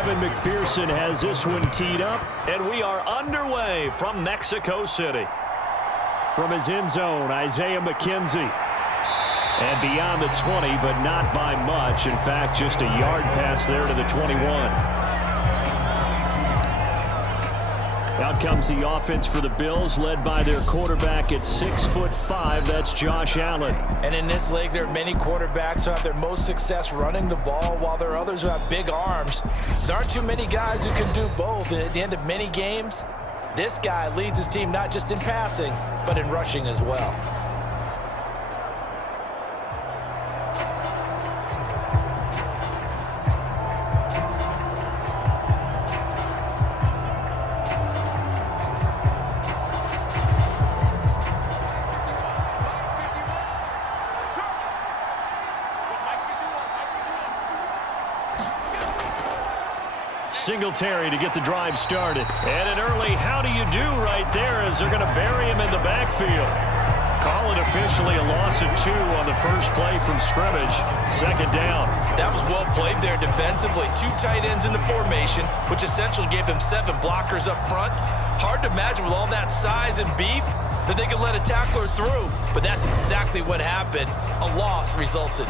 Evan McPherson has this one teed up, and we are underway from Mexico City. From his end zone, Isaiah McKenzie. And beyond the 20, but not by much. In fact, just a yard pass there to the 21. Out comes the offense for the Bills, led by their quarterback at 6'5". That's Josh Allen. And in this league, there are many quarterbacks who have their most success running the ball, while there are others who have big arms. There aren't too many guys who can do both. And at the end of many games, this guy leads his team not just in passing, but in rushing as well. Singletary to get the drive started. And an early how do you do right there as they're going to bury him in the backfield. Call it officially a loss of 2 on the first play from scrimmage. Second down. That was well played there defensively. 2 tight ends in the formation, which essentially gave them 7 blockers up front. Hard to imagine with all that size and beef that they could let a tackler through. But that's exactly what happened. A loss resulted.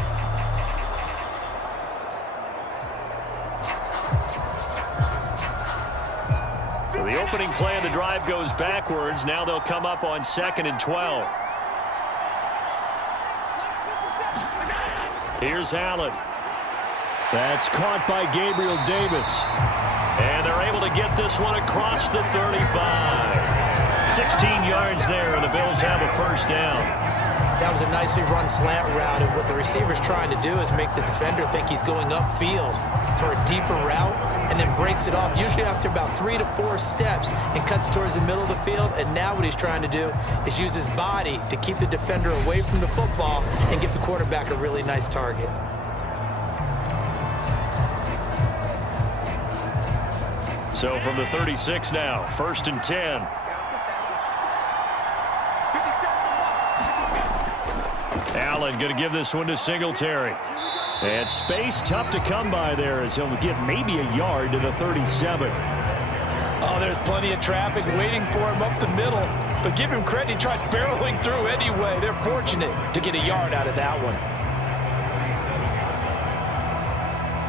The opening play of the drive goes backwards. Now they'll come up on 2nd and 12. Here's Allen. That's caught by Gabriel Davis. And they're able to get this one across the 35. 16 yards there, and the Bills have a first down. That was a nicely run slant route, and what the receiver's trying to do is make the defender think he's going upfield for a deeper route, and then breaks it off, usually after about 3 to 4 steps, and cuts towards the middle of the field. And now what he's trying to do is use his body to keep the defender away from the football and give the quarterback a really nice target. So from the 36 now, 1st and 10. Allen going to give this one to Singletary. And space tough to come by there as he'll get maybe a yard to the 37. Oh, there's plenty of traffic waiting for him up the middle. But give him credit, he tried barreling through anyway. They're fortunate to get a yard out of that one.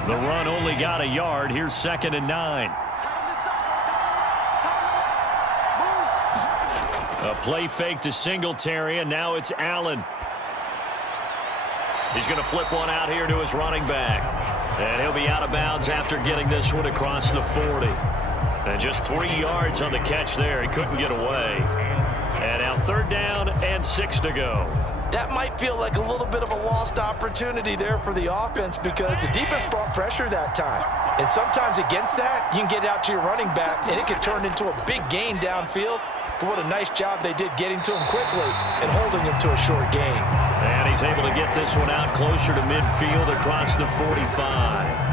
The run only got a yard. Here's 2nd and 9. A play fake to Singletary, and now it's Allen. He's going to flip one out here to his running back. And he'll be out of bounds after getting this one across the 40. And just 3 yards on the catch there. He couldn't get away. And now 3rd down and 6 to go. That might feel like a little bit of a lost opportunity there for the offense, because the defense brought pressure that time. And sometimes against that, you can get out to your running back, and it can turn into a big gain downfield. But what a nice job they did getting to him quickly and holding him to a short gain. And he's able to get this one out closer to midfield across the 45.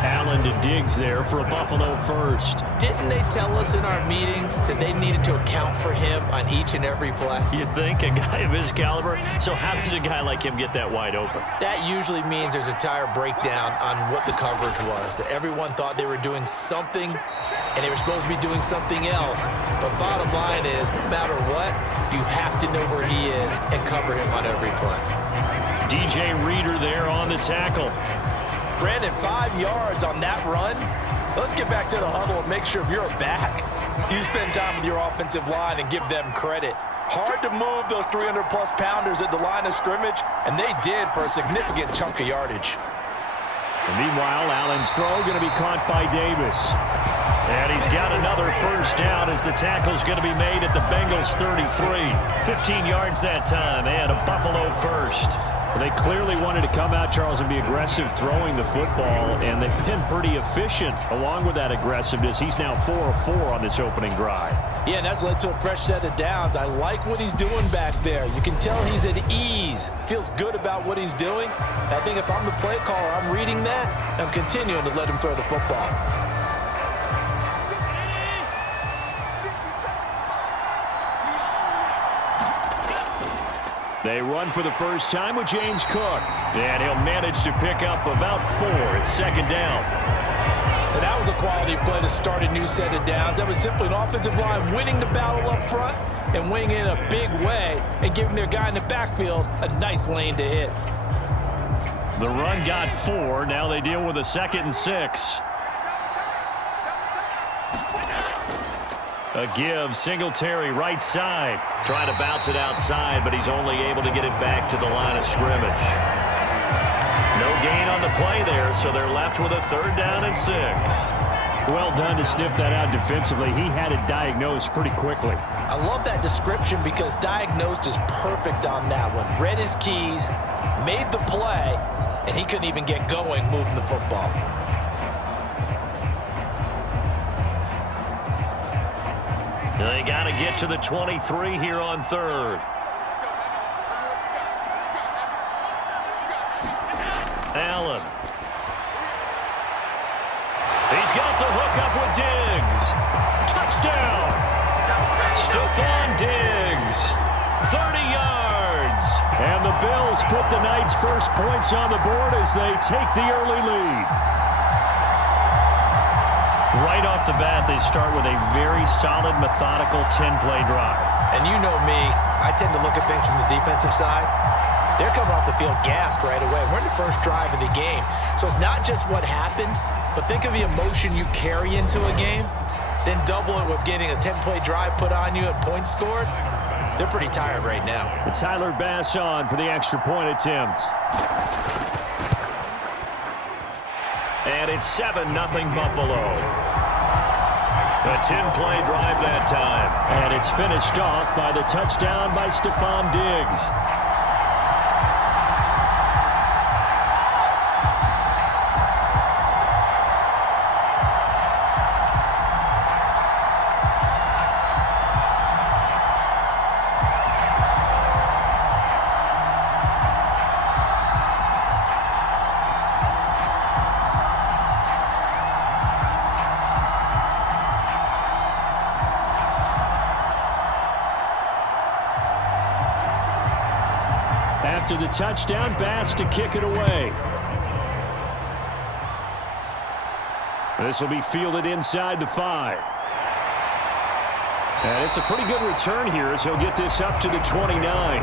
Allen to Diggs there for a Buffalo first. Didn't they tell us in our meetings that they needed to account for him on each and every play? You think? A guy of his caliber? So how does a guy like him get that wide open? That usually means there's a tire breakdown on what the coverage was. That everyone thought they were doing something, and they were supposed to be doing something else. But bottom line is, no matter what, you have to know where he is and cover him on every play. DJ Reader there on the tackle. Brandon, 5 yards on that run. Let's get back to the huddle and make sure if you're back, you spend time with your offensive line and give them credit. Hard to move those 300-plus pounders at the line of scrimmage, and they did for a significant chunk of yardage. And meanwhile, Allen's throw going to be caught by Davis. And he's got another first down as the tackle's going to be made at the Bengals 33. 15 yards that time, and a Buffalo first. Well, they clearly wanted to come out, Charles, and be aggressive throwing the football, and they've been pretty efficient along with that aggressiveness. He's now 4 of 4 on this opening drive. Yeah, and that's led to a fresh set of downs. I like what he's doing back there. You can tell he's at ease, feels good about what he's doing. I think if I'm the play caller, I'm reading that, and I'm continuing to let him throw the football. They run for the first time with James Cook. And he'll manage to pick up about 4 at 2nd down. And that was a quality play to start a new set of downs. That was simply an offensive line winning the battle up front and winning in a big way and giving their guy in the backfield a nice lane to hit. The run got 4. Now they deal with a 2nd and 6. A give, Singletary right side. Trying to bounce it outside, but he's only able to get it back to the line of scrimmage. No gain on the play there, so they're left with a 3rd down and 6. Well done to sniff that out defensively. He had it diagnosed pretty quickly. I love that description because diagnosed is perfect on that one. Read his keys, made the play, and he couldn't even get going moving the football. They got to get to the 23 here on 3rd. Allen. He's got the hook up with Diggs. Touchdown. Stephon Diggs. 30 yards. And the Bills put the night's first points on the board as they take the early lead. Right off the bat, they start with a very solid, methodical 10-play drive. And you know me, I tend to look at things from the defensive side. They're coming off the field gassed right away. We're in the first drive of the game. So it's not just what happened, but think of the emotion you carry into a game, then double it with getting a 10-play drive put on you and points scored. They're pretty tired right now. And Tyler Bass on for the extra point attempt. And it's 7-0 Buffalo. A 10-play drive that time. And it's finished off by the touchdown by Stephon Diggs. After the touchdown, Bass to kick it away. This will be fielded inside the 5. And it's a pretty good return here as he'll get this up to the 29.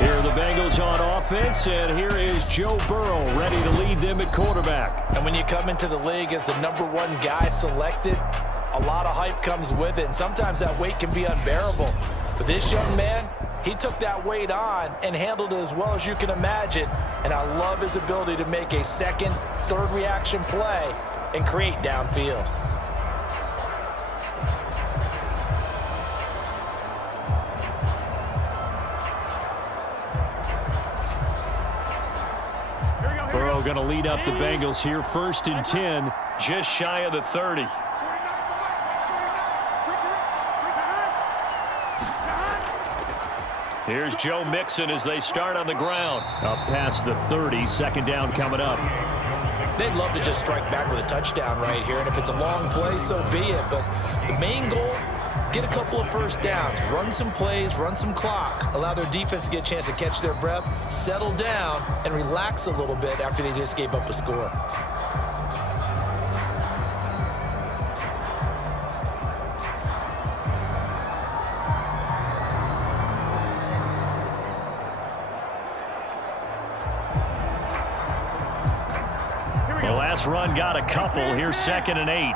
Here are the Bengals on offense, and here is Joe Burrow ready to lead them at quarterback. And when you come into the league as the #1 guy selected, a lot of hype comes with it, and sometimes that weight can be unbearable. But this young man, he took that weight on and handled it as well as you can imagine. And I love his ability to make a second, third reaction play and create downfield. Burrow going to lead up the Bengals here, 1st and 10, just shy of the 30. Here's Joe Mixon as they start on the ground. Up past the 30, 2nd down coming up. They'd love to just strike back with a touchdown right here, and if it's a long play, so be it. But the main goal, get a couple of first downs, run some plays, run some clock, allow their defense to get a chance to catch their breath, settle down, and relax a little bit after they just gave up a score. The last run got a couple. Here's 2nd and 8.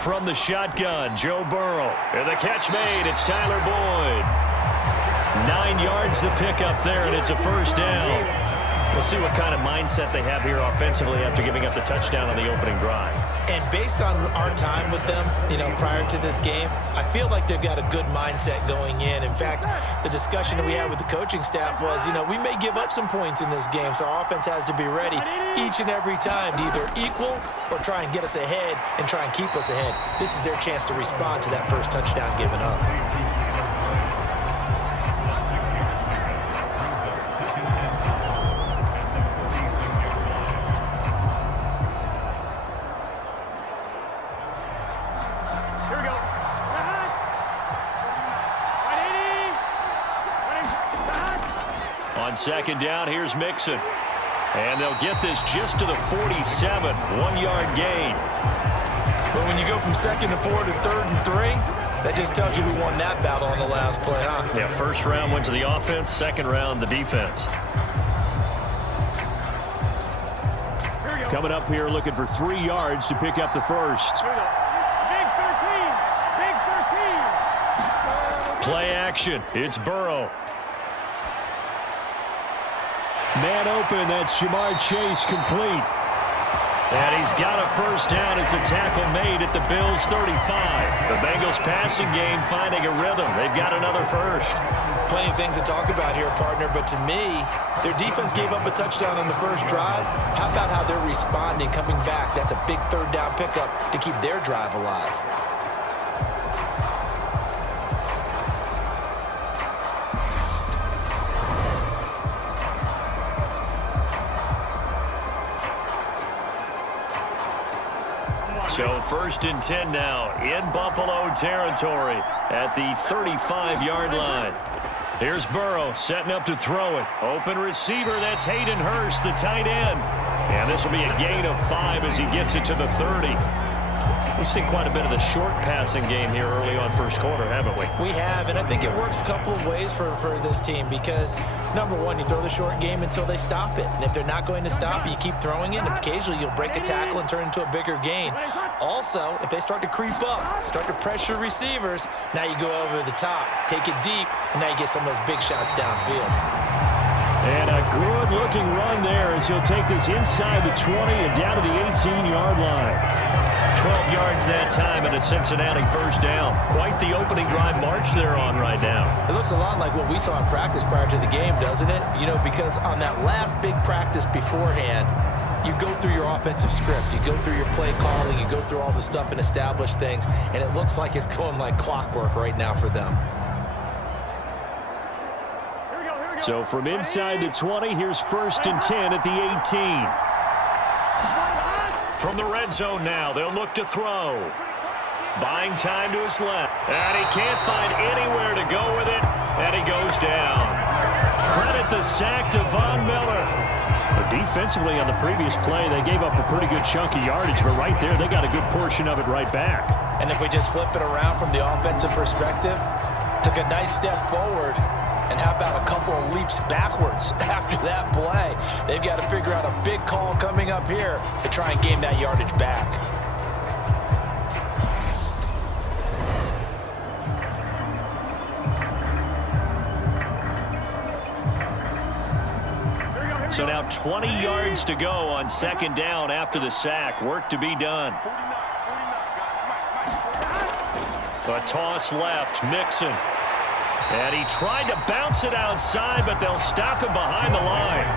From the shotgun, Joe Burrow. And the catch made. It's Tyler Boyd. 9 yards to pick up there, and it's a 1st down. We'll see what kind of mindset they have here offensively after giving up the touchdown on the opening drive. And based on our time with them, prior to this game, I feel like they've got a good mindset going in. In fact, the discussion that we had with the coaching staff was, we may give up some points in this game, so our offense has to be ready each and every time to either equal or try and get us ahead and try and keep us ahead. This is their chance to respond to that first touchdown given up. On second down, here's Mixon. And they'll get this just to the 47, 1-yard gain. But when you go from 2nd to 4 to 3rd and 3, that just tells you who won that battle on the last play, huh? Yeah, first round went to the offense, second round the defense. Coming up here looking for 3 yards to pick up the first. Big 13. Big 13. Play action. It's Burrow. Man open. That's Jamar Chase complete. And he's got a first down as the tackle made at the Bills' 35. The Bengals passing game finding a rhythm. They've got another first. Plenty of things to talk about here, partner, but to me, their defense gave up a touchdown on the first drive. How about how they're responding, coming back? That's a big 3rd down pickup to keep their drive alive. So 1st and 10 now in Buffalo territory at the 35-yard line. Here's Burrow setting up to throw it. Open receiver, that's Hayden Hurst, the tight end. And this will be a gain of 5 as he gets it to the 30. We've seen quite a bit of the short passing game here early on first quarter, haven't we? We have, and I think it works a couple of ways for this team because, number one, you throw the short game until they stop it. And if they're not going to stop it, you keep throwing it, and occasionally you'll break a tackle and turn into a bigger gain. Also, if they start to creep up, start to pressure receivers, now you go over the top, take it deep, and now you get some of those big shots downfield. And a good-looking run there as he'll take this inside the 20 and down to the 18-yard line. 12 yards that time and a Cincinnati first down. Quite the opening drive march they're on right now. It looks a lot like what we saw in practice prior to the game, doesn't it? You know, because on that last big practice beforehand, you go through your offensive script. You go through your play calling. You go through all the stuff and establish things. And it looks like it's going like clockwork right now for them. So from inside the 20, here's 1st and 10 at the 18. From the red zone now, they'll look to throw. Buying time to his left. And he can't find anywhere to go with it. And he goes down. Credit the sack to Von Miller. But defensively on the previous play, they gave up a pretty good chunk of yardage. But right there, they got a good portion of it right back. And if we just flip it around from the offensive perspective, took a nice step forward. And how about a couple of leaps backwards after that play? They've got to figure out a big call coming up here to try and gain that yardage back. So now 20 yards to go on second down after the sack. Work to be done. A toss left, Mixon. And he tried to bounce it outside, but they'll stop him behind the line.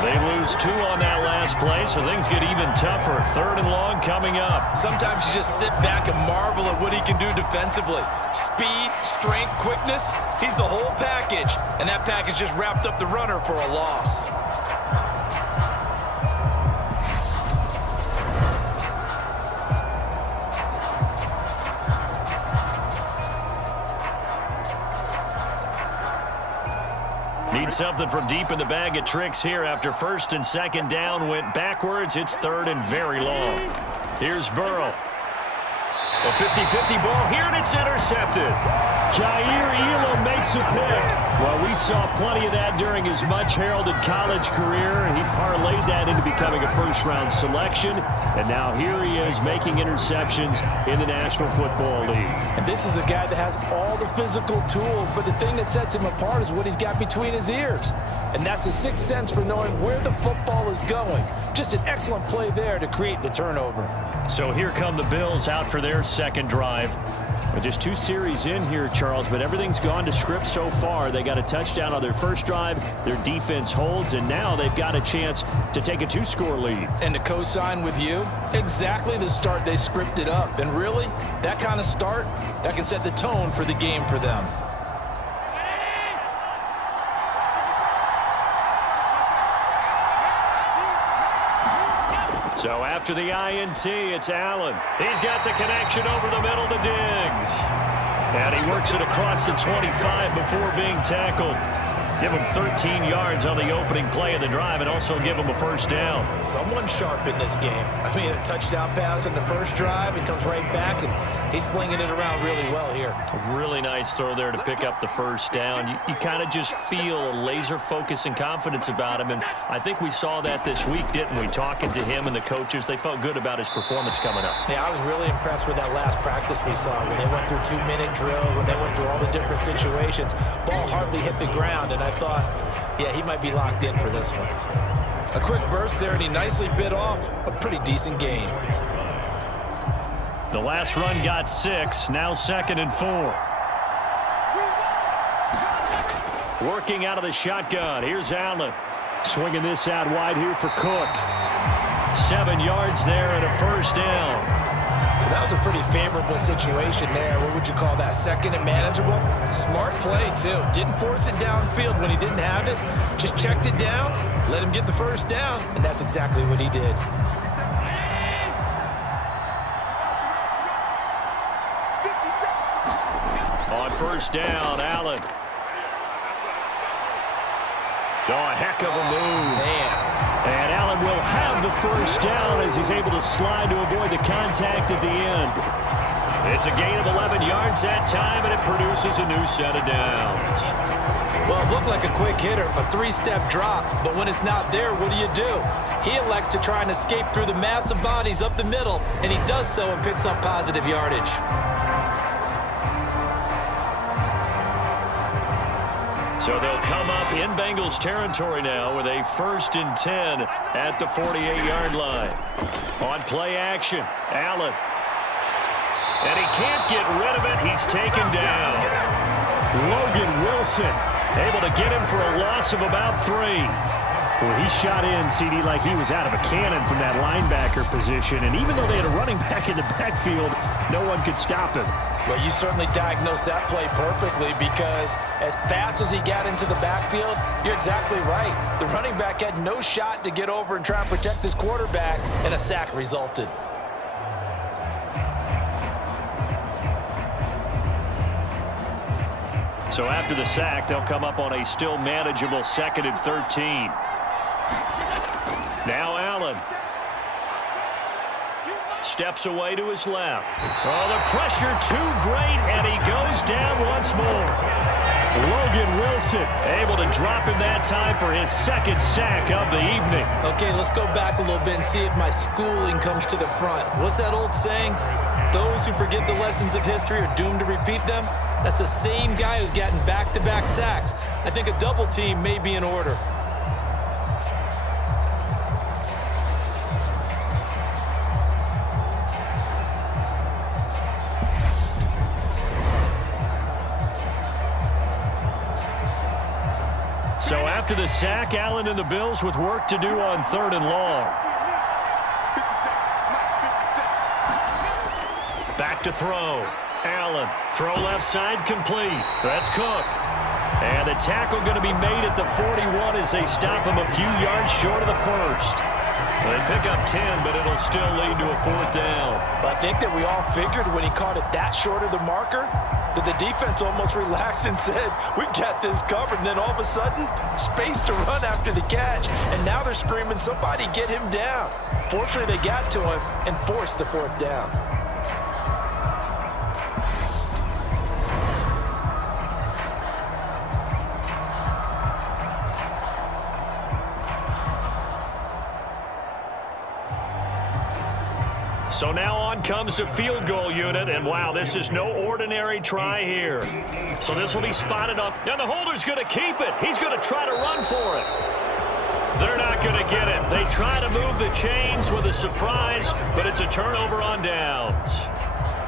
They lose 2 on that last play, so things get even tougher. 3rd and long coming up. Sometimes you just sit back and marvel at what he can do defensively. Speed, strength, quickness, he's the whole package. And that package just wrapped up the runner for a loss. Need something from deep in the bag of tricks here after 1st and 2nd down went backwards. It's 3rd and very long. Here's Burrow. A 50-50 ball here, and it's intercepted. Jair Elam makes a pick. Well, we saw plenty of that during his much-heralded college career. He parlayed that into becoming a first-round selection. And now here he is making interceptions in the National Football League. And this is a guy that has all the physical tools, but the thing that sets him apart is what he's got between his ears. And that's the sixth sense for knowing where the football is going. Just an excellent play there to create the turnover. So here come the Bills out for their second drive. Well, just 2 series in here, Charles, but everything's gone to script so far. They got a touchdown on their first drive. Their defense holds, and now they've got a chance to take a 2-score lead. And to co-sign with you, exactly the start they scripted up. And really, that kind of start, that can set the tone for the game for them. So after the INT, it's Allen. He's got the connection over the middle to Diggs. And he works it across the 25 before being tackled. Give him 13 yards on the opening play of the drive and also give him a first down. Someone sharp in this game. I mean, a touchdown pass in the first drive. He comes right back, and he's flinging it around really well here. A really nice throw there to pick up the first down. You kind of just feel a laser focus and confidence about him, and I think we saw that this week, didn't we? Talking to him and the coaches, they felt good about his performance coming up. Yeah, I was really impressed with that last practice we saw when they went through 2-minute drill, when they went through all the different situations. Ball hardly hit the ground, and I thought, yeah, he might be locked in for this one. A quick burst there, and he nicely bit off a pretty decent gain. The last run got 6, now 2nd and 4. Working out of the shotgun. Here's Allen. Swinging this out wide here for Cook. 7 yards there and a first down. That was a pretty favorable situation there. What would you call that? 2nd and manageable? Smart play, too. Didn't force it downfield when he didn't have it. Just checked it down, let him get the first down, and that's exactly what he did. On first down, Allen. Oh, a heck of a move. Man. And Allen will have the first down as he's able to slide to avoid the contact at the end. It's a gain of 11 yards that time, and it produces a new set of downs. Well, it looked like a quick hitter, a 3-step drop, but when it's not there, what do? He elects to try and escape through the massive bodies up the middle, and he does so and picks up positive yardage. So they'll come up in Bengals territory now with a 1st and 10 at the 48-yard line. On play action, Allen. And he can't get rid of it. He's taken down. Logan Wilson Able to get him for a loss of about 3. Well, he shot in, CD, like he was out of a cannon from that linebacker position. And even though they had a running back in the backfield, no one could stop him. Well, you certainly diagnosed that play perfectly, because as fast as he got into the backfield, you're exactly right. The running back had no shot to get over and try and protect his quarterback, and a sack resulted. So after the sack, they'll come up on a still manageable 2nd and 13. Now Allen. Steps away to his left. Oh, the pressure too great, and he goes down once more. Logan Wilson able to drop him that time for his 2nd sack of the evening. Okay, let's go back a little bit and see if my schooling comes to the front. What's that old saying? Those who forget the lessons of history are doomed to repeat them. That's the same guy who's gotten back-to-back sacks. I think a double team may be in order. So after the sack, Allen and the Bills with work to do on 3rd and long. Back to throw. Allen, throw left side, complete. That's Cook. And the tackle going to be made at the 41 as they stop him a few yards short of the first. They pick up 10, but it'll still lead to a 4th down. But I think that we all figured when he caught it that short of the marker, that the defense almost relaxed and said, we've got this covered. And then all of a sudden, space to run after the catch. And now they're screaming, somebody get him down. Fortunately, they got to him and forced the 4th down. So now on comes the field goal unit, and wow, this is no ordinary try here. So this will be spotted up, and the holder's going to keep it. He's going to try to run for it. They're not going to get it. They try to move the chains with a surprise, but it's a turnover on downs.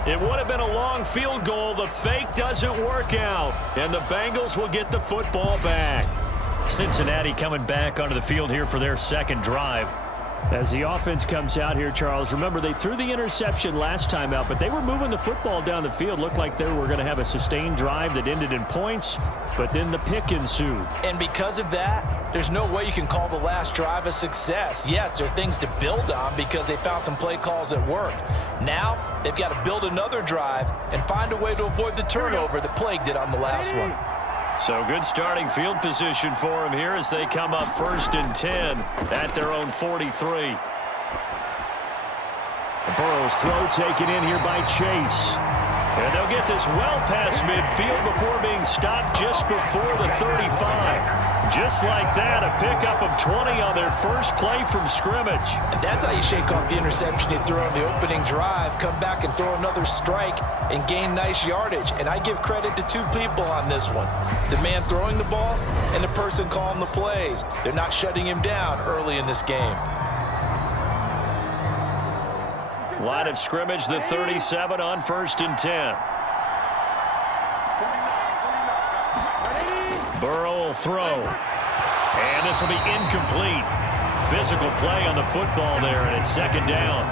It would have been a long field goal. The fake doesn't work out, and the Bengals will get the football back. Cincinnati coming back onto the field here for their 2nd drive. As the offense comes out here, Charles, remember they threw the interception last time out, but they were moving the football down the field. Looked like they were going to have a sustained drive that ended in points, but then the pick ensued. And because of that, there's no way you can call the last drive a success. Yes, there are things to build on because they found some play calls that worked. Now, they've got to build another drive and find a way to avoid the turnover that plagued it on the last one. So good starting field position for him here as they come up 1st and 10 at their own 43. Burrow's throw taken in here by Chase. And they'll get this well past midfield before being stopped just before the 35. Just like that, a pickup of 20 on their first play from scrimmage. And that's how you shake off the interception you threw on the opening drive, come back and throw another strike and gain nice yardage. And I give credit to two people on this one. The man throwing the ball and the person calling the plays. They're not shutting him down early in this game. Line of scrimmage, the 37 on 1st and 10. Burrow will throw. And this will be incomplete. Physical play on the football there, and it's 2nd down.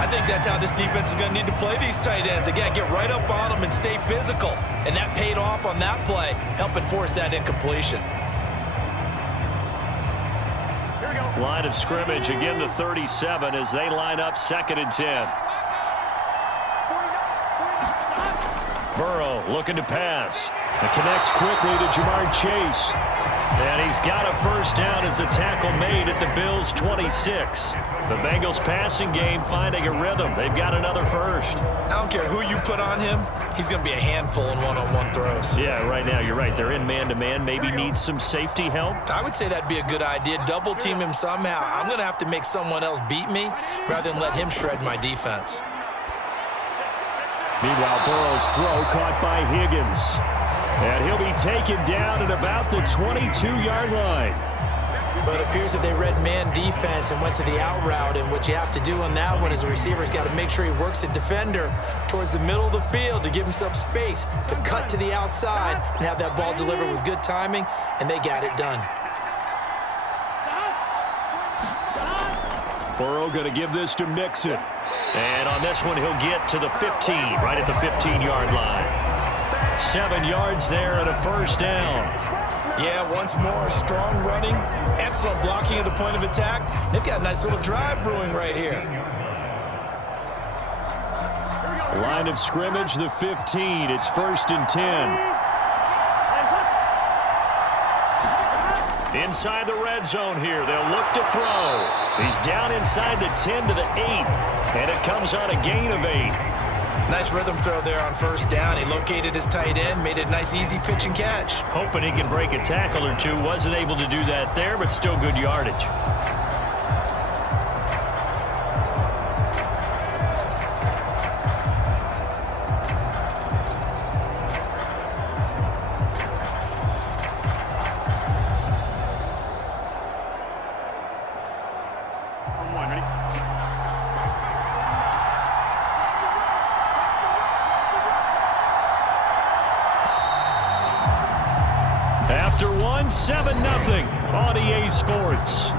I think that's how this defense is going to need to play these tight ends. Again, get right up on them and stay physical. And that paid off on that play, helping force that incompletion. Line of scrimmage, again the 37 as they line up 2nd and 10. Burrow looking to pass. It connects quickly to Jamar Chase. And he's got a 1st down as the tackle made at the Bills' 26. The Bengals passing game finding a rhythm. They've got another 1st. I don't care who you put on him. He's going to be a handful in one-on-one throws. Yeah, right now you're right. They're in man-to-man. Maybe needs some safety help. I would say that'd be a good idea. Double team him somehow. I'm going to have to make someone else beat me rather than let him shred my defense. Meanwhile, Burrow's throw caught by Higgins. And he'll be taken down at about the 22-yard line. But it appears that they read man defense and went to the out route. And what you have to do on that one is the receiver's got to make sure he works the defender towards the middle of the field to give himself space to cut to the outside and have that ball delivered with good timing, and they got it done. Burrow going to give this to Mixon. And on this one, he'll get to the 15, right at the 15-yard line. 7 yards there and a 1st down. Yeah, once more, strong running, excellent blocking at the point of attack. They've got a nice little drive brewing right here. Line of scrimmage, the 15. It's 1st and 10. Inside the red zone here, they'll look to throw. He's down inside the 10 to the 8, and it comes on a gain of 8. Nice rhythm throw there on 1st down. He located his tight end, made it a nice easy pitch and catch. Hoping he can break a tackle or two. Wasn't able to do that there, but still good yardage. After one, 7-0 on EA Sports.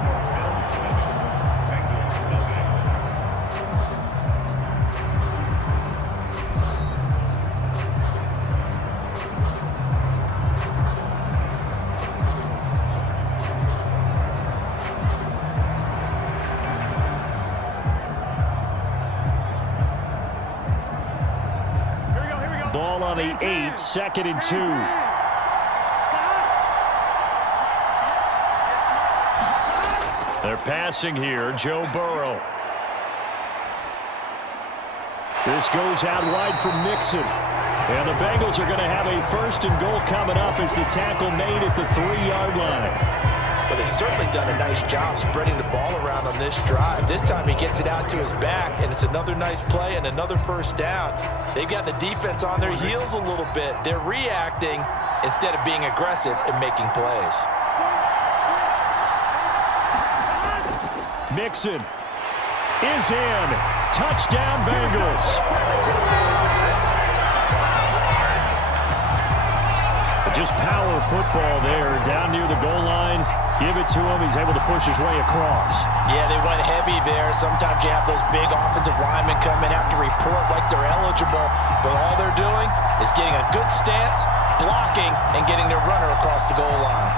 Ball on the 8, 2nd and 2. They're passing here, Joe Burrow. This goes out wide for Mixon. And the Bengals are going to have a 1st and goal coming up as the tackle made at the 3-yard line. But they've certainly done a nice job spreading the ball around on this drive. This time he gets it out to his back, and it's another nice play and another 1st down. They've got the defense on their heels a little bit. They're reacting instead of being aggressive and making plays. Mixon is in. Touchdown, Bengals. Just power football there down near the goal line. Give it to him. He's able to push his way across. Yeah, they went heavy there. Sometimes you have those big offensive linemen come in, have to report like they're eligible, but all they're doing is getting a good stance, blocking, and getting their runner across the goal line.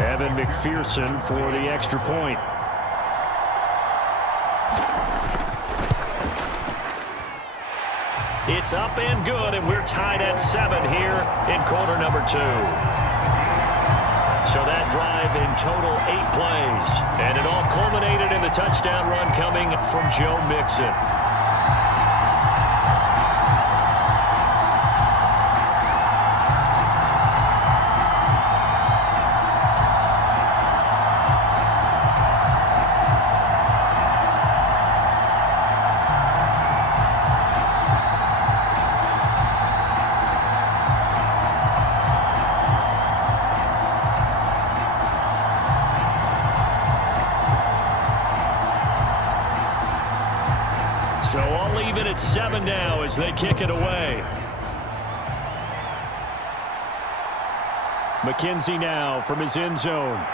Evan McPherson for the extra point. It's up and good, and we're tied at 7 here in quarter number 2. So that drive in total 8 plays, and it all culminated in the touchdown run coming from Joe Mixon. So all even at 7 now as they kick it away. McKenzie now from his end zone.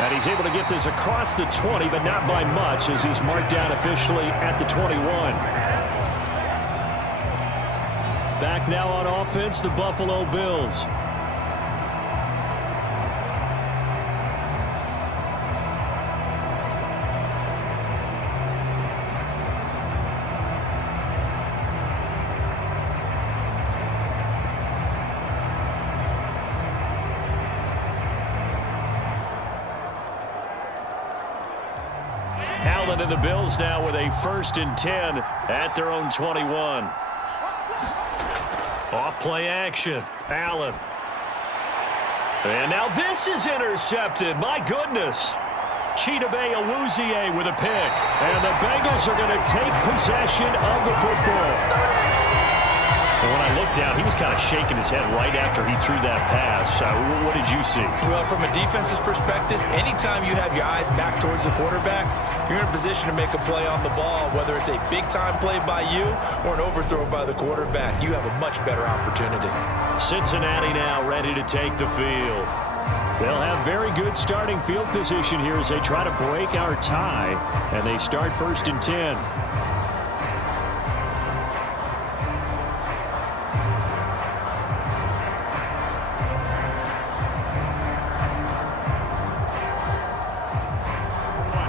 And he's able to get this across the 20, but not by much as he's marked down officially at the 21. Back now on offense, the Buffalo Bills. Allen and the Bills now with a 1st and 10 at their own 21. Off play action. Allen. And now this is intercepted. My goodness. Chidobe Awuzie with a pick. And the Bengals are going to take possession of the football. And when I looked down, he was kind of shaking his head right after he threw that pass. What did you see? Well, from a defense's perspective, anytime you have your eyes back towards the quarterback, you're in a position to make a play on the ball, whether it's a big-time play by you or an overthrow by the quarterback. You have a much better opportunity. Cincinnati now ready to take the field. They'll have very good starting field position here as they try to break our tie, and they start 1st and 10.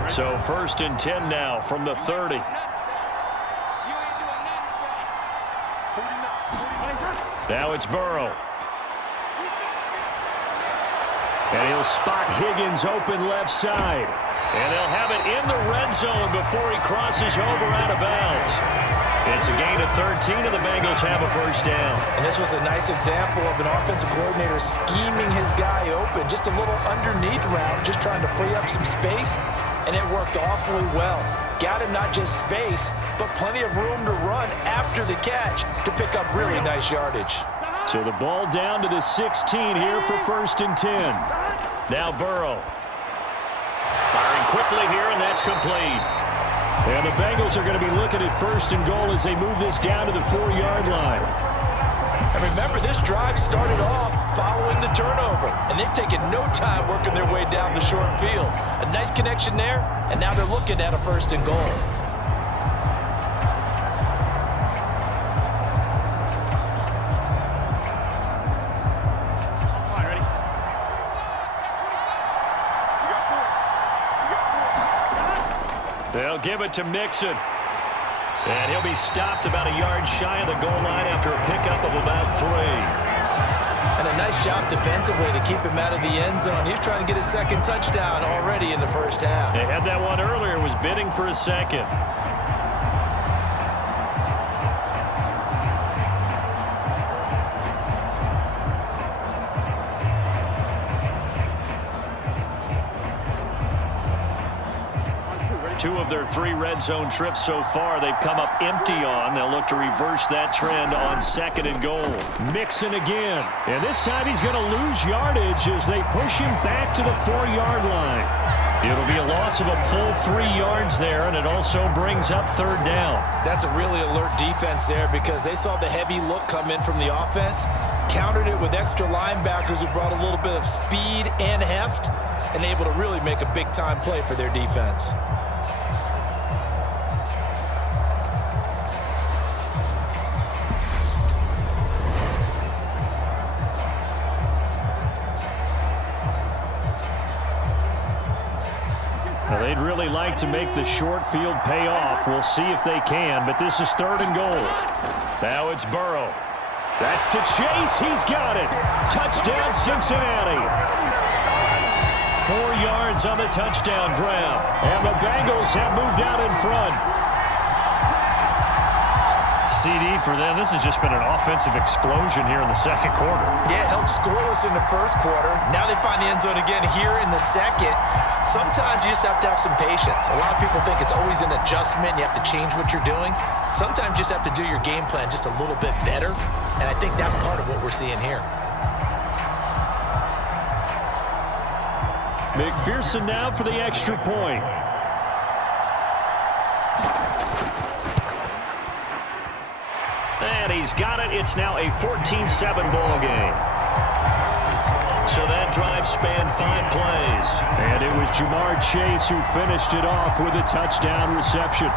So 1st and 10 now from the 30. Now it's Burrow. And he'll spot Higgins open left side. And they'll have it in the red zone before he crosses over out of bounds. It's a gain of 13, and the Bengals have a 1st down. And this was a nice example of an offensive coordinator scheming his guy open. Just a little underneath route, just trying to free up some space. And it worked awfully well. Got him not just space, but plenty of room to run after the catch to pick up really nice yardage. So the ball down to the 16 here for 1st and 10. Now Burrow. Firing quickly here, and that's complete. And the Bengals are going to be looking at 1st and goal as they move this down to the 4-yard line. And remember, this drive started off following the turnover, and they've taken no time working their way down the short field. A nice connection there, and now they're looking at a 1st and goal. All right, ready? They'll give it to Mixon. And he'll be stopped about a yard shy of the goal line after a pickup of about 3. And a nice job defensively to keep him out of the end zone. He's trying to get his 2nd touchdown already in the 1st half. They had that one earlier, was bidding for a 2nd. Two of their 3 red zone trips so far, they've come up empty on. They'll look to reverse that trend on 2nd and goal. Mixon again. And this time he's going to lose yardage as they push him back to the 4-yard line. It'll be a loss of a full 3 yards there, and it also brings up 3rd down. That's a really alert defense there because they saw the heavy look come in from the offense, countered it with extra linebackers who brought a little bit of speed and heft, and able to really make a big-time play for their defense. Well, they'd really like to make the short field pay off. We'll see if they can, but this is 3rd and goal. Now it's Burrow. That's to Chase. He's got it. Touchdown, Cincinnati. 4 yards on the touchdown grab. And the Bengals have moved out in front. CD for them. This has just been an offensive explosion here in the second quarter. Yeah, held scoreless in the first quarter. Now they find the end zone again here in the second. Sometimes you just have to have some patience. A lot of people think it's always an adjustment. You have to change what you're doing. Sometimes you just have to do your game plan just a little bit better. And I think that's part of what we're seeing here. McPherson now for the extra point. And he's got it. It's now a 14-7 ball game. So that drive spanned 5 plays. And it was Jamar Chase who finished it off with a touchdown reception.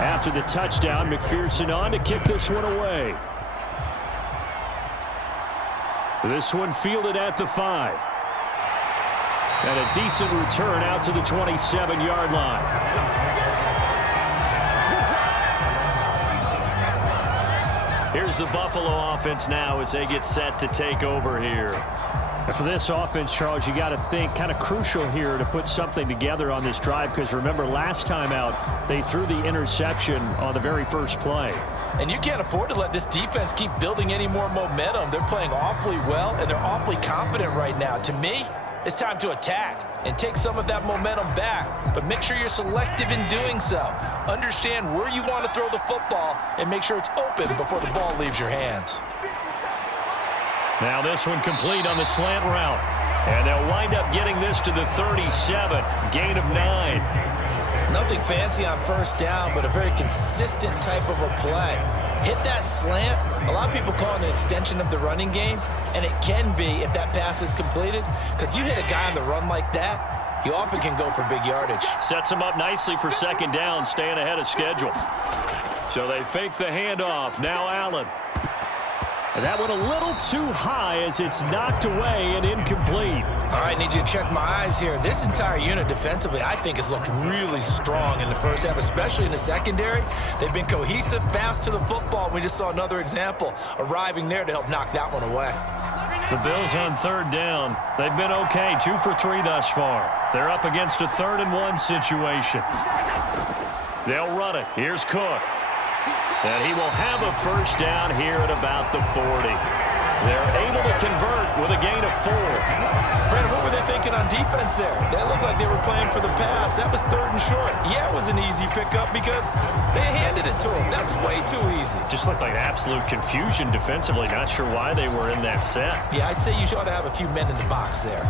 After the touchdown, McPherson on to kick this one away. This one fielded at the 5. And a decent return out to the 27-yard line. Here's the Buffalo offense now as they get set to take over here. And for this offense, Charles, you got to think kind of crucial here to put something together on this drive, because remember last time out they threw the interception on the very first play. And you can't afford to let this defense keep building any more momentum. They're playing awfully well, and they're awfully confident right now. To me, it's time to attack and take some of that momentum back. But make sure you're selective in doing so. Understand where you want to throw the football and make sure it's open before the ball leaves your hands. Now this one complete on the slant route. And they'll wind up getting this to the 37. Gain of 9. Nothing fancy on first down, but a very consistent type of a play. Hit that slant. A lot of people call it an extension of the running game, and it can be if that pass is completed, because you hit a guy on the run like that, you often can go for big yardage. Sets him up nicely for second down, staying ahead of schedule. So they fake the handoff. Now Allen. And that one a little too high as it's knocked away and incomplete. All right, need you to check my eyes here. This entire unit defensively, I think, has looked really strong in the first half, especially in the secondary. They've been cohesive, fast to the football. We just saw another example arriving there to help knock that one away. The Bills on third down. They've been okay, 2 for 3 thus far. They're up against a 3rd and 1 situation. They'll run it. Here's Cook. And he will have a first down here at about the 40. They're able to convert with a gain of 4. Brandon, what were they thinking on defense there? They looked like they were playing for the pass. That was 3rd and short. Yeah, it was an easy pickup because they handed it to him. That was way too easy. Just looked like absolute confusion defensively. Not sure why they were in that set. Yeah, I'd say you ought to have a few men in the box there.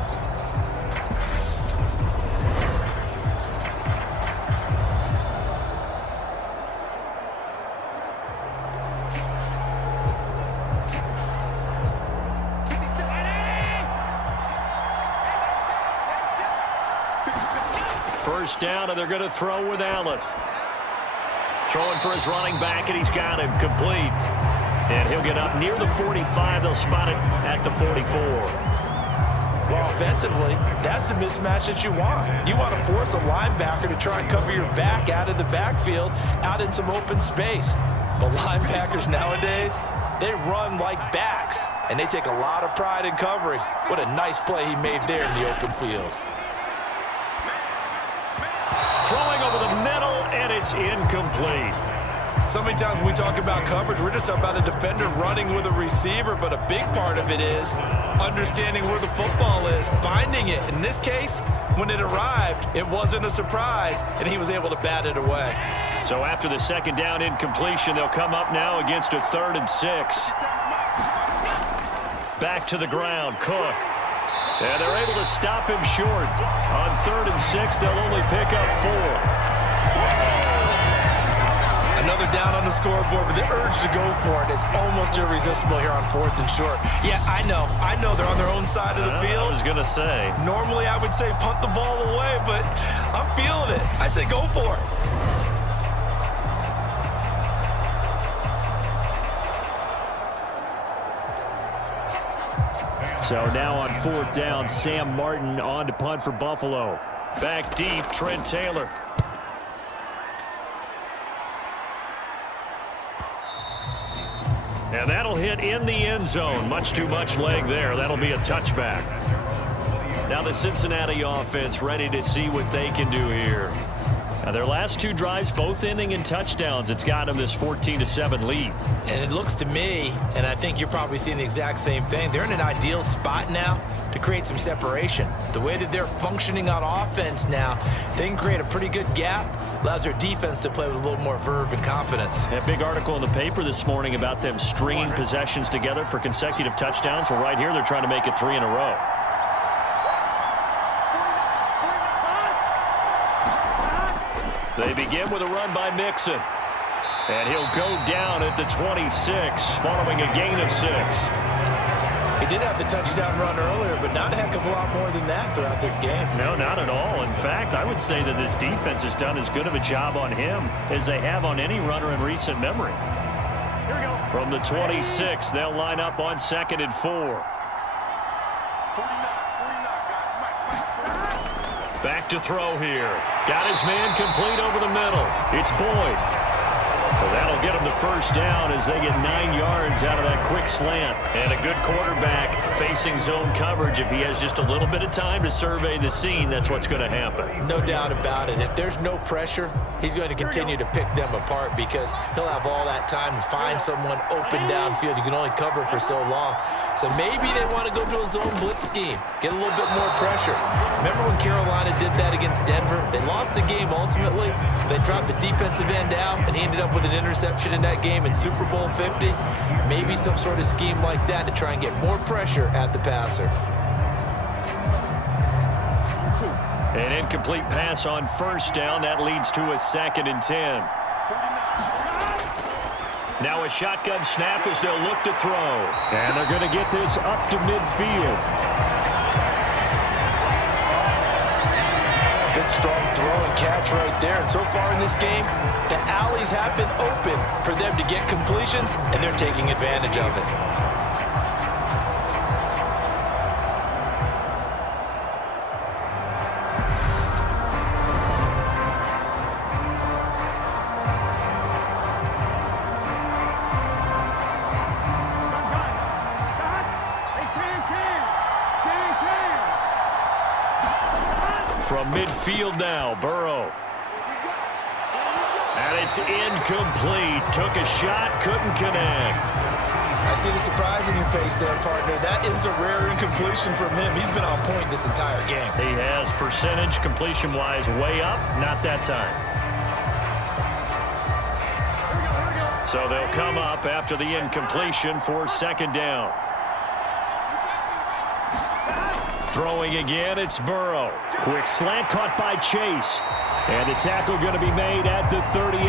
First down, and they're going to throw with Allen. Throwing for his running back, and he's got him complete. And he'll get up near the 45. They'll spot it at the 44. Well, offensively, that's the mismatch that you want. You want to force a linebacker to try and cover your back out of the backfield, out in some open space. But linebackers nowadays, they run like backs, and they take a lot of pride in covering. What a nice play he made there in the open field. Throwing over the middle, and it's incomplete. So many times when we talk about coverage, we're just talking about a defender running with a receiver, but a big part of it is understanding where the football is, finding it. In this case, when it arrived, it wasn't a surprise, and he was able to bat it away. So after the second down incompletion, they'll come up now against a 3rd and 6. Back to the ground, Cook. And they're able to stop him short. On 3rd and 6, they'll only pick up 4. Another down on the scoreboard, but the urge to go for it is almost irresistible here on 4th and short. Yeah, I know they're on their own side of the field. I was going to say. Normally, I would say punt the ball away, but I'm feeling it. I say go for it. So now on 4th down, Sam Martin on to punt for Buffalo. Back deep, Trent Taylor. And that'll hit in the end zone. Much too much leg there. That'll be a touchback. Now the Cincinnati offense ready to see what they can do here. Now their last 2 drives, both ending in touchdowns. It's got them this 14-7 lead. And it looks to me, and I think you're probably seeing the exact same thing, they're in an ideal spot now to create some separation. The way that they're functioning on offense now, they can create a pretty good gap, allows their defense to play with a little more verve and confidence. That big article in the paper this morning about them stringing possessions together for consecutive touchdowns. Well, right here, they're trying to make it 3 in a row. They begin with a run by Mixon. And he'll go down at the 26 following a gain of 6. He did have the touchdown run earlier, but not a heck of a lot more than that throughout this game. No, not at all. In fact, I would say that this defense has done as good of a job on him as they have on any runner in recent memory. Here we go. From the 26, they'll line up on 2nd and 4. Back to throw here. Got his man complete over the middle. It's Boyd. Well, that'll get him the first down as they get 9 yards out of that quick slant. And a good quarterback facing zone coverage. If he has just a little bit of time to survey the scene, that's what's going to happen. No doubt about it. If there's no pressure, he's going to continue to pick them apart because he'll have all that time to find someone open downfield. You can only cover for so long. So maybe they want to go to a zone blitz scheme, get a little bit more pressure. Remember when Carolina did that against Denver? They lost the game ultimately. They dropped the defensive end out, and he ended up with an interception in that game in Super Bowl 50. Maybe some sort of scheme like that to try and get more pressure at the passer. An incomplete pass on first down. That leads to a 2nd and 10. Now a shotgun snap as they'll look to throw. And they're going to get this up to midfield. Good strong throw and catch right there. And so far in this game, the alleys have been open for them to get completions, and they're taking advantage of it. From midfield now, Burrow. And it's incomplete. Took a shot, couldn't connect. I see the surprise in your face there, partner. That is a rare incompletion from him. He's been on point this entire game. He has percentage completion-wise way up. Not that time. So they'll come up after the incompletion for 2nd down. Throwing again, it's Burrow. Quick slant caught by Chase. And the tackle going to be made at the 38.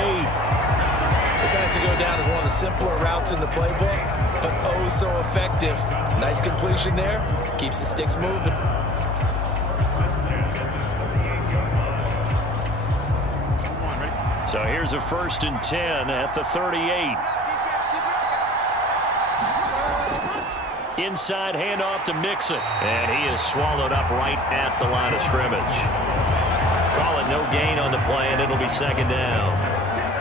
This has to go down as one of the simpler routes in the playbook, but oh so effective. Nice completion there. Keeps the sticks moving. So here's a 1st and 10 at the 38. Inside handoff to Mixon. And he is swallowed up right at the line of scrimmage. Call it no gain on the play, and it'll be 2nd down.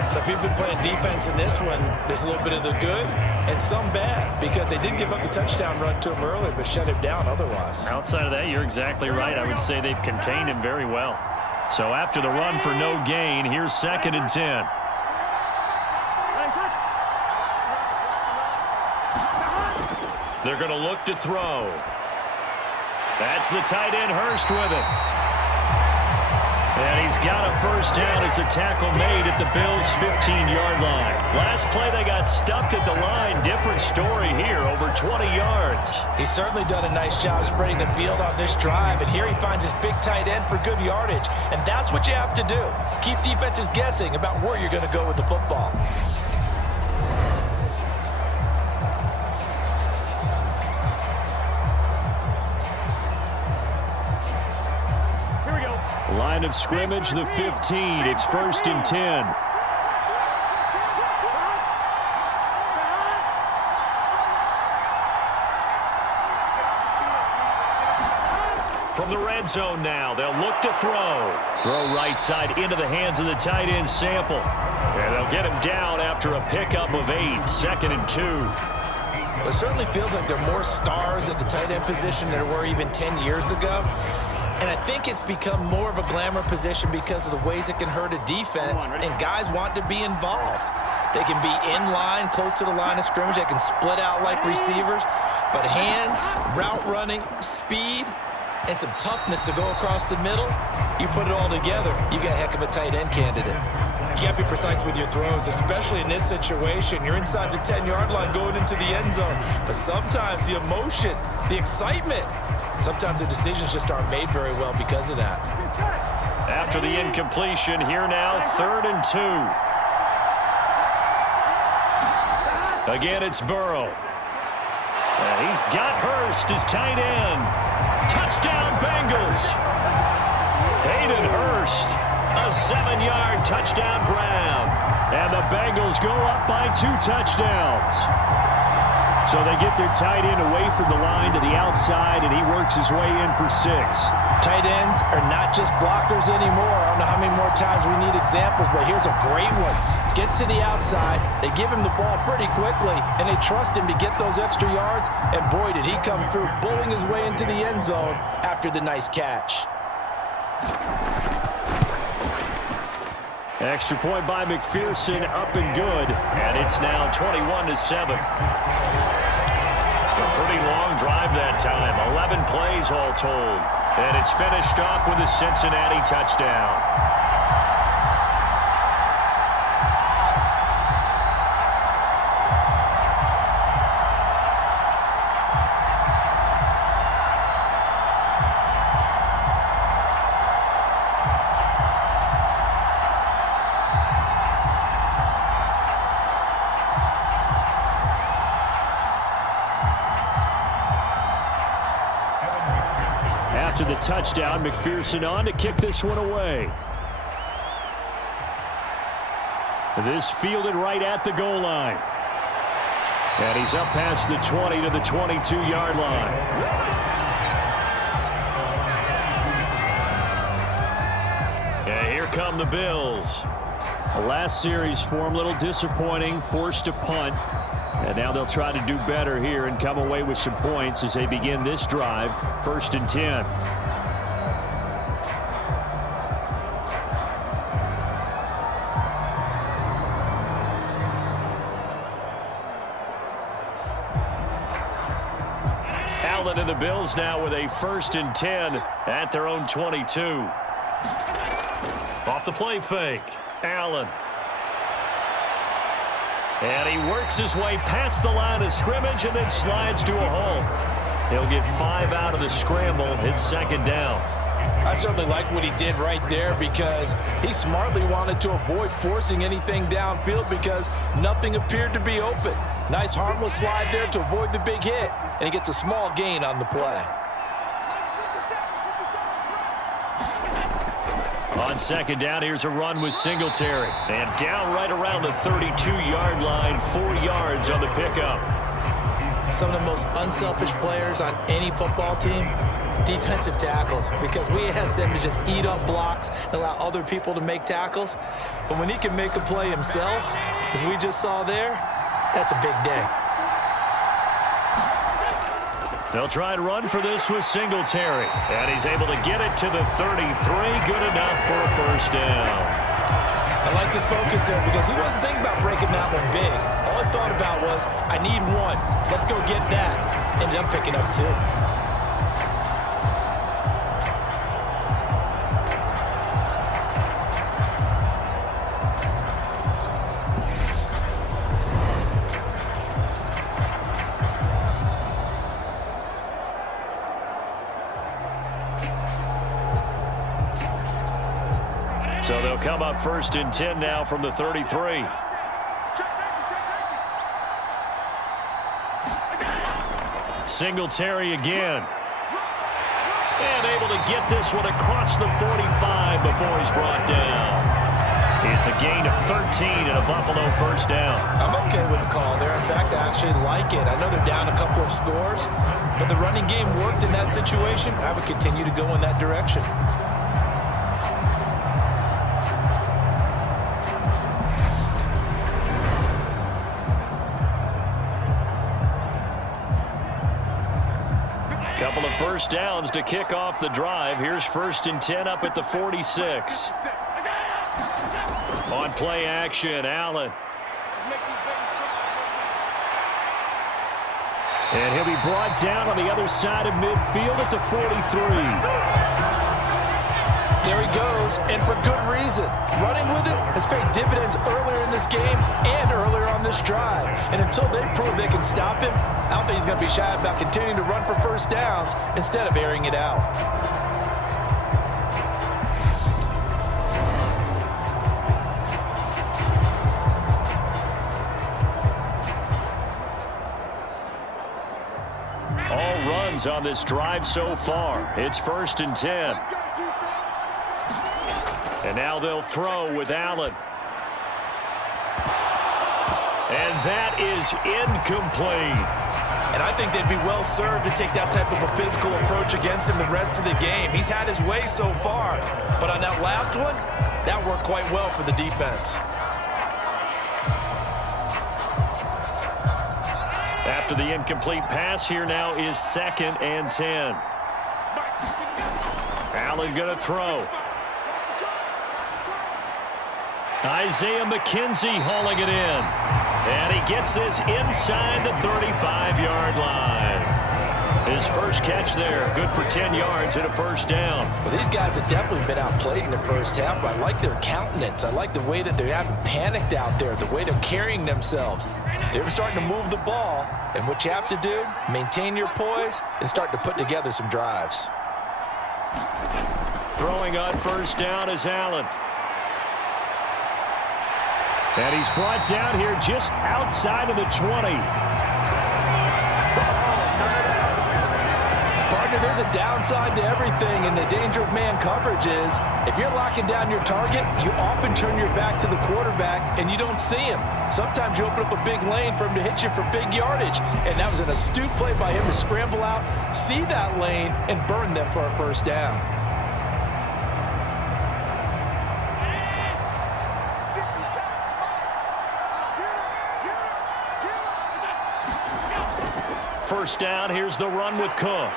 So if you've been playing defense in this one, there's a little bit of the good and some bad because they did give up the touchdown run to him earlier but shut him down otherwise. Outside of that, you're exactly right. I would say they've contained him very well. So after the run for no gain, here's 2nd and 10. They're going to look to throw. That's the tight end Hurst with it. And he's got a first down as a tackle made at the Bills' 15-yard line. Last play, they got stuffed at the line. Different story here, over 20 yards. He's certainly done a nice job spreading the field on this drive, and here he finds his big tight end for good yardage. And that's what you have to do. Keep defenses guessing about where you're going to go with the football. Line of scrimmage, the 15. It's 1st and 10. From the red zone now, they'll look to throw. Throw right side into the hands of the tight end, Sample. And they'll get him down after a pickup of 8, 2nd and 2. It certainly feels like there are more stars at the tight end position than there were even 10 years ago. And I think it's become more of a glamour position because of the ways it can hurt a defense, and guys want to be involved. They can be in line, close to the line of scrimmage. They can split out like receivers. But hands, route running, speed, and some toughness to go across the middle, you put it all together, you got a heck of a tight end candidate. You got to be precise with your throws, especially in this situation. You're inside the 10-yard line going into the end zone. But sometimes the emotion, the excitement, sometimes the decisions just aren't made very well because of that. After the incompletion, here now, 3rd and 2. Again, it's Burrow. And he's got Hurst, his tight end. Touchdown, Bengals. Hayden Hurst, a 7-yard touchdown grab. And the Bengals go up by 2 touchdowns. So they get their tight end away from the line to the outside, and he works his way in for 6. Tight ends are not just blockers anymore. I don't know how many more times we need examples, but here's a great one. Gets to the outside, they give him the ball pretty quickly, and they trust him to get those extra yards, and boy, did he come through, bulling his way into the end zone after the nice catch. Extra point by McPherson, up and good. And it's now 21-7. A pretty long drive that time, 11 plays all told. And it's finished off with a Cincinnati touchdown. After the touchdown, McPherson on to kick this one away. This fielded right at the goal line. And he's up past the 20 to the 22-yard line. And here come the Bills. The last series for him, a little disappointing, forced to punt. And now they'll try to do better here and come away with some points as they begin this drive, 1st and 10. Allen and the Bills now with a 1st and 10 at their own 22. Off the play fake, Allen. And he works his way past the line of scrimmage and then slides to a hole. He'll get 5 out of the scramble. It's 2nd down. I certainly like what he did right there because he smartly wanted to avoid forcing anything downfield because nothing appeared to be open. Nice harmless slide there to avoid the big hit, and he gets a small gain on the play. On 2nd down, here's a run with Singletary. And down right around the 32-yard line, 4 yards on the pickup. Some of the most unselfish players on any football team, defensive tackles, because we ask them to just eat up blocks and allow other people to make tackles. But when he can make a play himself, as we just saw there, that's a big day. They'll try and run for this with Singletary. And he's able to get it to the 33. Good enough for a 1st down. I like this focus there because he wasn't thinking about breaking that one big. All he thought about was, I need 1. Let's go get that. Ended up picking up 2. So they'll come up 1st and 10 now from the 33. Singletary again. And able to get this one across the 45 before he's brought down. It's a gain of 13 and a Buffalo 1st down. I'm okay with the call there. In fact, I actually like it. I know they're down a couple of scores, but the running game worked in that situation. I would continue to go in that direction. Couple of 1st downs to kick off the drive. Here's 1st and 10 up at the 46. On play action, Allen. And he'll be brought down on the other side of midfield at the 43. There he goes, and for good reason. Running with it has paid dividends earlier in this game and earlier on this drive. And until they prove they can stop him, I don't think he's going to be shy about continuing to run for 1st downs instead of airing it out. All runs on this drive so far. It's 1st and 10. And now they'll throw with Allen. And that is incomplete. And I think they'd be well served to take that type of a physical approach against him the rest of the game. He's had his way so far, but on that last one, that worked quite well for the defense. After the incomplete pass, here now is 2nd and 10. Allen going to throw. Isaiah McKenzie hauling it in. And he gets this inside the 35-yard line. His first catch there, good for 10 yards and a 1st down. Well, these guys have definitely been outplayed in the 1st half, but I like their countenance. I like the way that they haven't panicked out there, the way they're carrying themselves. They're starting to move the ball, and what you have to do, maintain your poise and start to put together some drives. Throwing on 1st down is Allen. And he's brought down here just outside of the 20. Partner, there's a downside to everything, and the danger of man coverage is if you're locking down your target, you often turn your back to the quarterback and you don't see him. Sometimes you open up a big lane for him to hit you for big yardage, and that was an astute play by him to scramble out, see that lane, and burn them for a 1st down. First down, here's the run with Cook.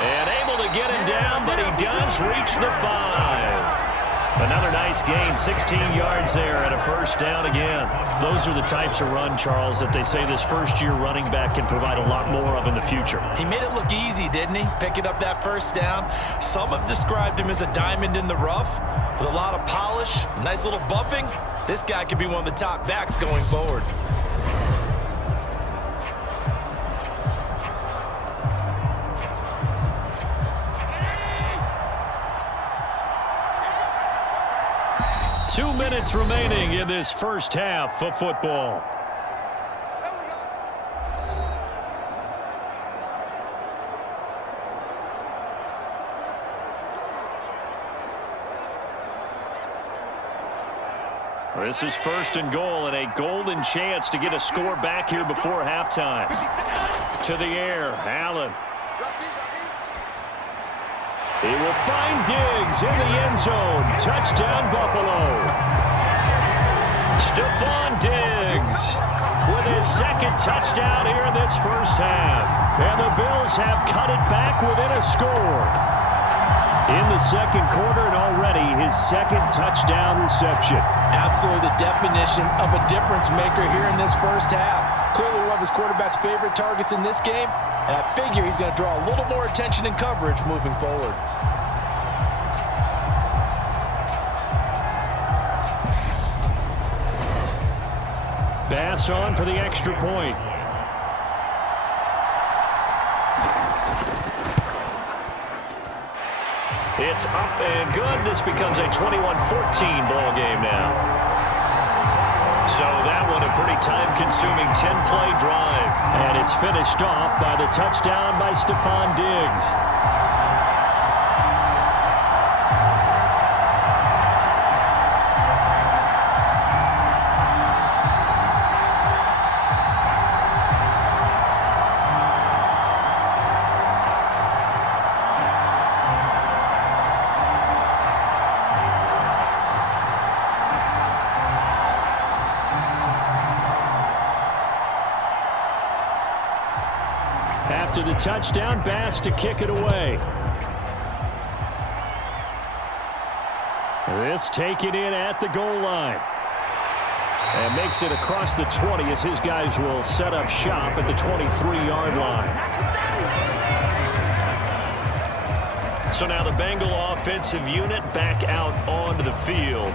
And able to get him down, but he does reach the 5. Another nice gain, 16 yards there and a 1st down again. Those are the types of run, Charles, that they say this first-year running back can provide a lot more of in the future. He made it look easy, didn't he? Picking up that 1st down. Some have described him as a diamond in the rough with a lot of polish, nice little buffing. This guy could be one of the top backs going forward. Two minutes remaining in this 1st half of football. This is 1st and goal and a golden chance to get a score back here before halftime. To the air, Allen. He will find Diggs in the end zone. Touchdown, Buffalo. Stephon Diggs with his 2nd touchdown here in this 1st half. And the Bills have cut it back within a score. In the 2nd quarter and already his 2nd touchdown reception. Absolutely the definition of a difference maker here in this 1st half. Clearly one of his quarterback's favorite targets in this game, and I figure he's going to draw a little more attention and coverage moving forward. Bass on for the extra point. It's up and good. This becomes a 21-14 ball game now. So that one a pretty time-consuming 10-play drive. And it's finished off by the touchdown by Stephon Diggs. After the touchdown, Bass to kick it away. This taken in at the goal line. And makes it across the 20 as his guys will set up shop at the 23-yard line. So now the Bengal offensive unit back out onto the field.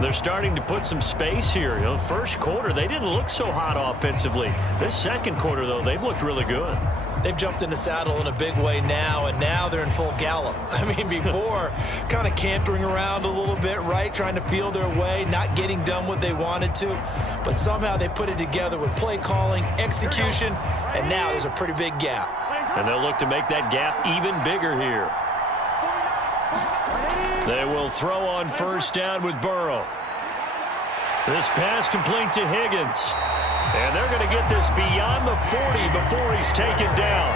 They're starting to put some space here. You know, first quarter, they didn't look so hot offensively. This second quarter, though, they've looked really good. They've jumped in the saddle in a big way now, and now they're in full gallop. I mean, before, kind of cantering around a little bit, right, trying to feel their way, not getting done what they wanted to. But somehow they put it together with play calling, execution, and now there's a pretty big gap. And they'll look to make that gap even bigger here. They will throw on first down with Burrow. This pass complete to Higgins. And they're going to get this beyond the 40 before he's taken down.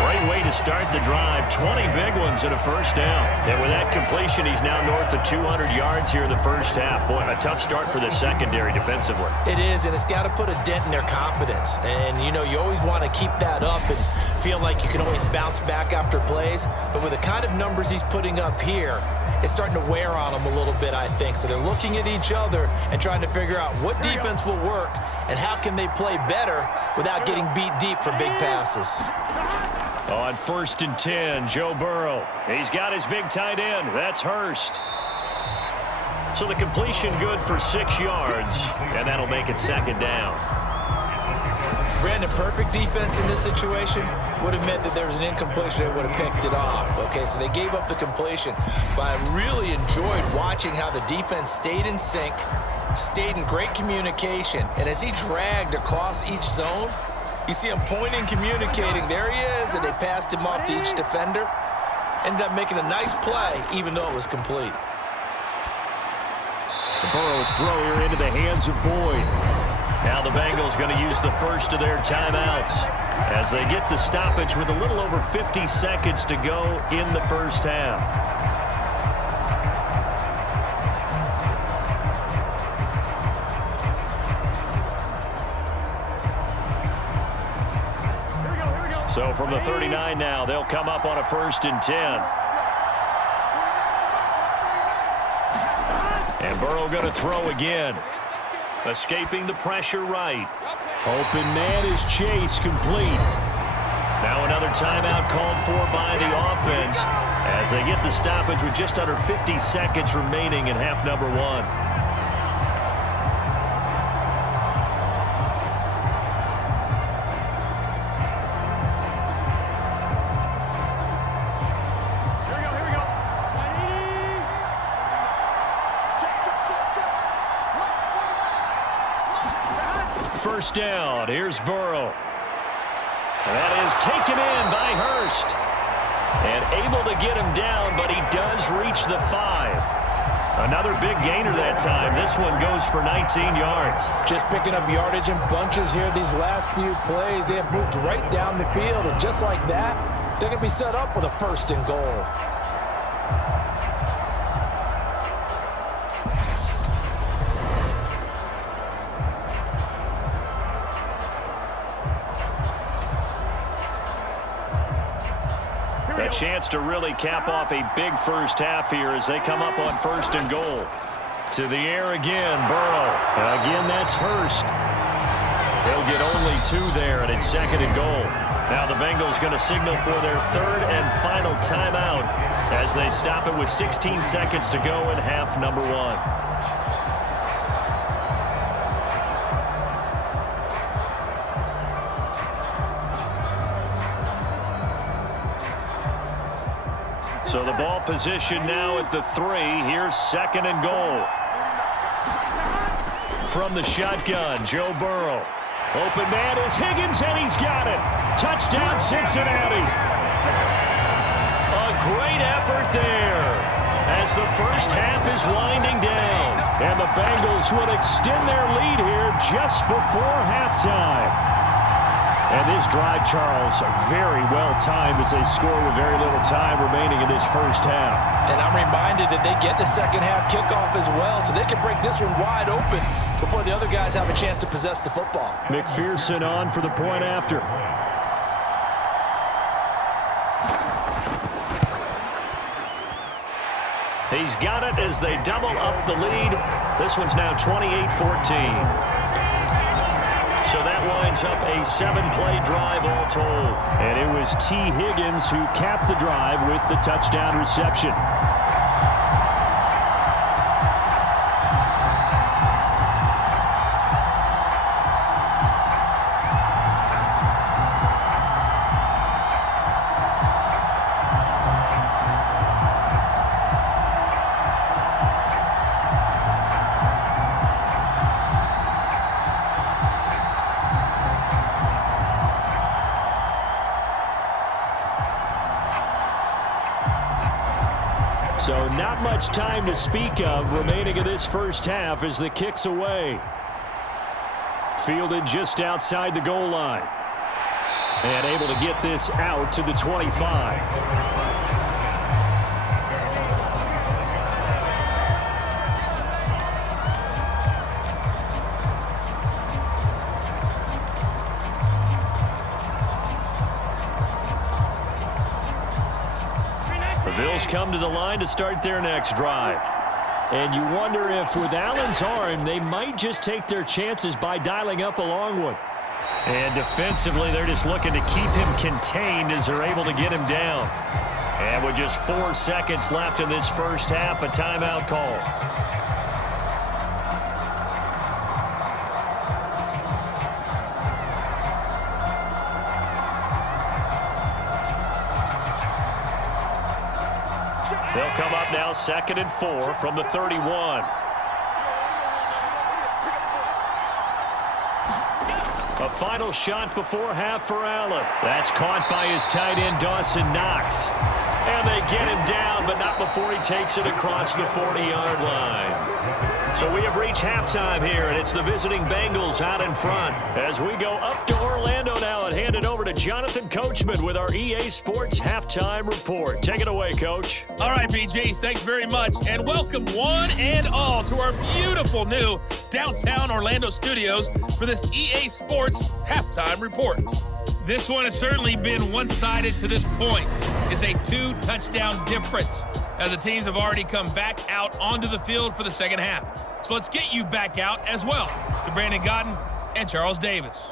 Great way to start the drive. 20 big ones and a first down. And with that completion, he's now north of 200 yards here in the first half. Boy, a tough start for the secondary defensively. It is, and it's got to put a dent in their confidence. And, you know, you always want to keep that up and feel like you can always bounce back after plays. But with the kind of numbers he's putting up here, it's starting to wear on them a little bit, I think. So they're looking at each other and trying to figure out what defense will work and how can they play better without getting beat deep for big passes. On 1st and 10, Joe Burrow. He's got his big tight end. That's Hurst. So the completion good for 6 yards, and that'll make it second down. Brandon, perfect defense in this situation would have meant that there was an incompletion and would have picked it off. Okay, so they gave up the completion, but I really enjoyed watching how the defense stayed in sync, stayed in great communication, and as he dragged across each zone, you see him pointing, communicating. There he is, and they passed him off to each defender. Ended up making a nice play, even though it was complete. The Burrow's throw here into the hands of Boyd. Now the Bengals going to use the first of their timeouts as they get the stoppage with a little over 50 seconds to go in the first half. So from the 39 now, they'll come up on a 1st and 10. And Burrow going to throw again. Escaping the pressure right. Open man is Chase, complete. Now another timeout called for by the offense as they get the stoppage with just under 50 seconds remaining in half number 1. First down. Here's Burrow. That is taken in by Hurst. And able to get him down, but he does reach the 5. Another big gainer that time. This one goes for 19 yards. Just picking up yardage in bunches here these last few plays. They have moved right down the field, and just like that, they're going to be set up with a 1st and goal. A chance to really cap off a big first half here as they come up on 1st and goal. To the air again, Burrow. Again, that's Hurst. They'll get only 2 there, and it's 2nd and goal. Now the Bengals going to signal for their 3rd and final timeout as they stop it with 16 seconds to go in half number 1. So the ball position now at the 3. Here's 2nd and goal. From the shotgun, Joe Burrow. Open man is Higgins, and he's got it. Touchdown, Cincinnati. A great effort there as the first half is winding down. And the Bengals will extend their lead here just before halftime. And this drive, Charles, very well timed as they score with very little time remaining in this first half. And I'm reminded that they get the second half kickoff as well, so they can break this one wide open before the other guys have a chance to possess the football. McPherson on for the point after. He's got it as they double up the lead. This one's now 28-14. So that winds up a 7-play drive all told. And it was T. Higgins who capped the drive with the touchdown reception. So not much time to speak of remaining in this first half as the kick's away. Fielded just outside the goal line. And able to get this out to the 25. Bills come to the line to start their next drive. And you wonder if with Allen's arm, they might just take their chances by dialing up a long one. And defensively, they're just looking to keep him contained as they're able to get him down. And with just 4 seconds left in this first half, a timeout call. They'll come up now 2nd and 4 from the 31. A final shot before half for Allen. That's caught by his tight end, Dawson Knox. And they get him down, but not before he takes it across the 40-yard line. So we have reached halftime here, and it's the visiting Bengals out in front. As we go up to Orlando now and hand it over to Jonathan Coachman with our EA Sports Halftime Report. Take it away, Coach. All right, BG, thanks very much. And welcome one and all to our beautiful new downtown Orlando studios for this EA Sports Halftime Report. This one has certainly been one-sided to this point. It's a 2-touchdown difference as the teams have already come back out onto the field for the second half. So let's get you back out as well to Brandon Godden and Charles Davis.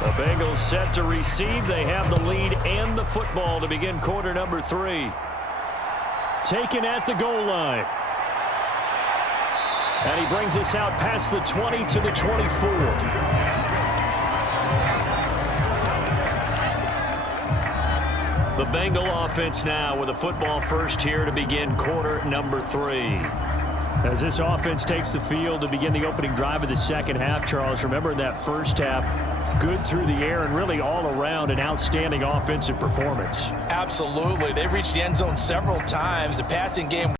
The Bengals set to receive. They have the lead and the football to begin quarter number 3. Taken at the goal line. And he brings us out past the 20 to the 24. The Bengal offense now with a football first here to begin quarter number 3. As this offense takes the field to begin the opening drive of the second half, Charles, remember in that first half, good through the air and really all around an outstanding offensive performance. Absolutely. They reached the end zone several times. The passing game